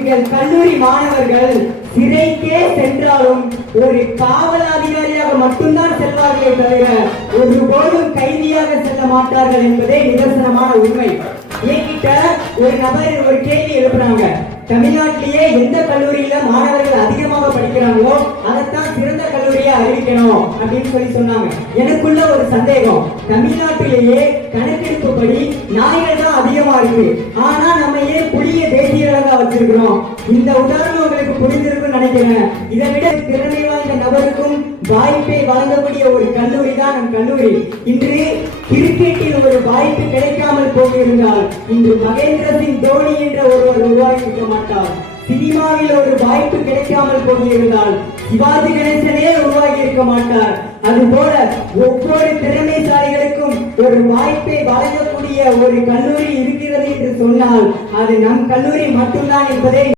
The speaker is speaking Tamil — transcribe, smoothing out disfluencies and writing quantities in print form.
எங்கள் கல்லூரி மாணவர்கள் சிறைக்கே சென்றாலும் ஒரு காவல் அதிகாரியாக மட்டும்தான் செல்வார்களே தவிர ஒருபோதும் கைதியாக செல்ல மாட்டார்கள் என்பதே நிதர்சனமான உண்மை. என்கிட்ட ஒரு நபர் ஒரு கேள்வி எழுப்புறாங்க, தமிழ்நாட்டிலேயே எந்த கல்லூரியில மாணவர்கள் அதிகமாக படிக்கிறாங்களோ அதைத்தான் சிறந்த கல்லூரியா அறிவிக்கணும் அப்படின்னு சொல்லி சொன்னாங்க. எனக்குள்ள ஒரு சந்தேகம், தமிழ்நாட்டிலேயே கணக்கெடுப்புப்படி நாய்கள் தான் அதிகமா இருக்கு, ஆனா நம்ம ஏன் புலிய தேசியராக வச்சிருக்கிறோம்? இந்த உதாரணம் உங்களுக்கு புரிந்திருக்கும்னு நினைக்கிறேன். இதை விட திறமை வாய்ந்த நபருக்கும் வாய்ப்பை வழங்கக்கூடிய ஒரு கல்லூரி தான் நம் கல்லூரி. இன்று கிரிக்கெட்டில் ஒரு வாய்ப்பு கிடைக்காமல் போயிருந்தால் இன்று மகேந்திர சிங் தோனி என்ற ஒருவர் உருவாகி இருக்க மாட்டார். சினிமாவில் ஒரு வாய்ப்பு கிடைக்காமல் போயிருந்தால் சிவாஜி கணேசனே உருவாகி இருக்க மாட்டார். அதுபோல ஒவ்வொரு திறமைசாலிகளுக்கும் ஒரு வாய்ப்பை வழங்கக்கூடிய ஒரு கல்லூரி இருக்கிறது என்று சொன்னால் அது நம் கல்லூரி மட்டும்தான் என்பதை